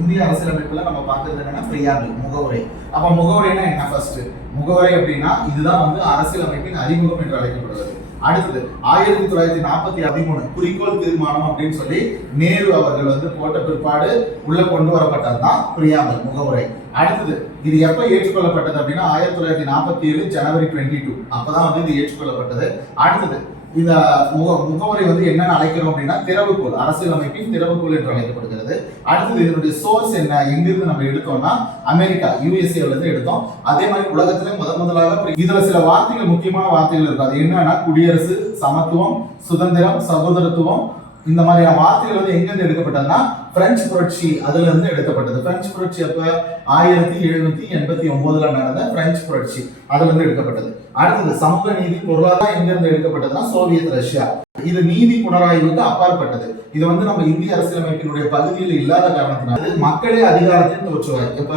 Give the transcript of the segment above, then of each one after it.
இந்திய அரசியலமைப்புல நம்ம பார்க்கறது என்னன்னா பிரியாம்பிள் முகவுரை. அப்ப முகவுரைனா என்ன ஃபர்ஸ்ட் முகவுரை அப்படின்னா இதுதான் வந்து அரசியலமைப்பின் அறிமுகம் என்று அழைக்கப்படுகிறது. அடுத்தது ஆயிரத்தி தொள்ளாயிரத்தி நாற்பத்தி பதிமூணு குறிக்கோள் தீர்மானம் அப்படின்னு சொல்லி நேரு அவர்கள் வந்து போட்ட பிற்பாடு உள்ள கொண்டு வரப்பட்டது தான் பிரியாமல் முகவுரை. அடுத்தது இது எப்ப ஏற்றுக்கொள்ளப்பட்டது அப்படின்னா ஆயிரத்தி தொள்ளாயிரத்தி நாற்பத்தி ஏழு ஜனவரி டுவெண்ட்டி டூ அப்பதான் வந்து இது ஏற்றுக்கொள்ளப்பட்டது. அடுத்தது இந்த முக முகவரை வந்து என்னென்ன அழைக்கிறோம் அப்படின்னா திறவுகோல் அரசியலமைப்பின் திறவுகோல் என்று அழைக்கப்படுகிறது. அடுத்தது இதனுடைய சோர்ஸ் என்ன? எங்கிருந்து நம்ம எடுத்தோம்னா அமெரிக்கா யூஎஸ்ஏல இருந்து எடுத்தோம். அதே மாதிரி உலகத்துல முதன் முதலாக இதுல சில வார்த்தைகள் முக்கியமான வார்த்தைகள் இருக்கு. அது என்னன்னா குடியரசு சமத்துவம் சுதந்திரம் சகோதரத்துவம் இந்த மாதிரியான வார்த்தைகள் வந்து எங்கிருந்து எடுக்கப்பட்டதுன்னா பிரெஞ்சு புரட்சி அதுல இருந்து எடுக்கப்பட்டது. பிரெஞ்சு புரட்சி அப்ப ஆயிரத்தி எழுநூத்தி எண்பத்தி ஒன்பதுல நடந்த பிரெஞ்சு புரட்சி அதுல இருந்து எடுக்கப்பட்டது. அடுத்தது சமூக நீதி பொருளாதாரம் எங்க இருந்து எடுக்கப்பட்டதுன்னா சோவியத் ரஷ்யா இது நீதி புனராய்வுக்கு அப்பாற்பட்டது. இது வந்து நம்ம இந்திய அரசியலமைப்பினுடைய பகுதியில் இல்லாத காரணத்தினால. மக்களே அதிகாரத்தில் தோற்றுவார் இப்ப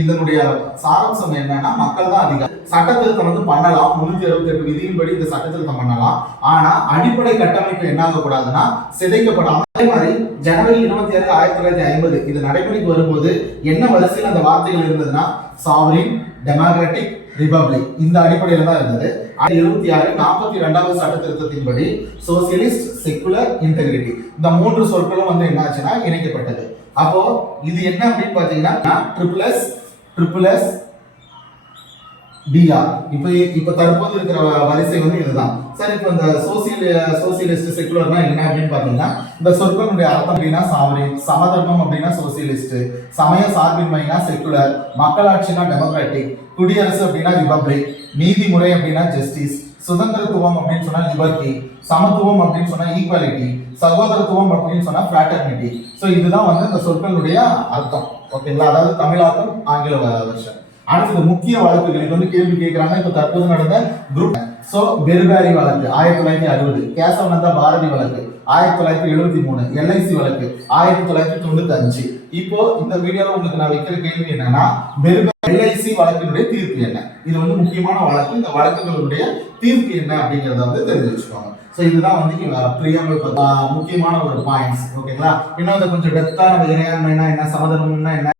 இதனுடைய சாராம்சம் என்னன்னா மக்கள் தான் அதிகாரம். சட்ட திருத்தம் வந்து பண்ணலாம். முன்னூத்தி அறுபத்தி எட்டு விதியின்படி இந்த சட்ட திருத்தம் பண்ணலாம். ஆனா அடிப்படை கட்டமைப்பு என்ன ஆகக்கூடாதுன்னா சிதைக்கப்படாம அதே மாதிரி ஜனவரி இருபத்தி ஆறு ஆயிரத்தி தொள்ளாயிரத்தி ஐம்பது இது நடைமுறைக்கு வரும்போது என்ன வரிசையில் அந்த வார்த்தைகள் இருந்ததுன்னா சாவரின் டெமோக்ராட்டிக் ரிபப்ளிக் இந்த அடிப்படையில தான் இருந்தது. இருபத்தி ஆறு நாற்பத்தி ரெண்டாவது சட்ட திருத்தத்தின்படி சோசியலிஸ்ட் செக்குலர் இன்டெகிரிட்டி இந்த மூன்று சொற்களும் வந்து என்னாச்சுன்னா இணைக்கப்பட்டது. அப்போ இது என்ன அப்படின்னு பாத்தீங்கன்னா triple S triple S TR இப்போ இப்போ தற்போது இருக்கிற வரிசை வந்து இதுதான். சார் இப்போ இந்த சோசியல் சோசியலிஸ்ட் செக்குலர்னா என்ன அப்படின்னு பார்த்தீங்கன்னா இந்த சொற்களுடைய அர்த்தம் அப்படின்னா சாவரி சமதர்மம் அப்படின்னா சோசியலிஸ்ட் சமய சார்பின்மைனா செக்குலர் மக்களாட்சினா டெமோக்ராட்டிக் குடியரசு அப்படின்னா ரிபப்ளிக் நீதிமுறை அப்படின்னா ஜஸ்டிஸ் சுதந்திரத்துவம் அப்படின்னு சொன்னா லிபர்ட்டி சமத்துவம் அப்படின்னு சொன்னா ஈக்குவாலிட்டி சகோதரத்துவம் அப்படின்னு சொன்னா ஃபிராட்டர்னிட்டி ஸோ இதுதான் வந்து இந்த சொற்களுடைய அர்த்தம். ஓகேங்களா அதாவது தமிழாக்கம் ஆங்கில வருஷம். அடுத்தது முக்கிய வழக்குகள் இது வந்து கேள்வி கேட்கிறாங்க இப்ப தற்போது நடந்த குரூப் சோ பெர்பாரி வழக்கு ஆயிரத்தி தொள்ளாயிரத்தி அறுபது. கேசவநந்தா பாரதி வழக்கு ஆயிரத்தி தொள்ளாயிரத்தி எழுபத்தி மூணு. எல்ஐசி வழக்கு ஆயிரத்தி தொள்ளாயிரத்தி தொண்ணூத்தி அஞ்சு இப்போ இந்த வீடியோல உங்களுக்கு நான் வைக்கிற கேள்வி என்னன்னா எல்ஐசி வழக்கினுடைய தீர்ப்பு என்ன? இது வந்து முக்கியமான வழக்கு. இந்த வழக்குகளுடைய தீர்ப்பு என்ன அப்படிங்கறத வந்து தெரிஞ்சு வச்சுக்கோங்க. ஸோ இதுதான் வந்து பிரியாமல் முக்கியமான ஒரு பாயிண்ட்ஸ் ஓகேங்களா இன்னும் கொஞ்சம் டெப்தா நம்ம இறையாண்மைனா என்ன? சமதனம்னா என்ன?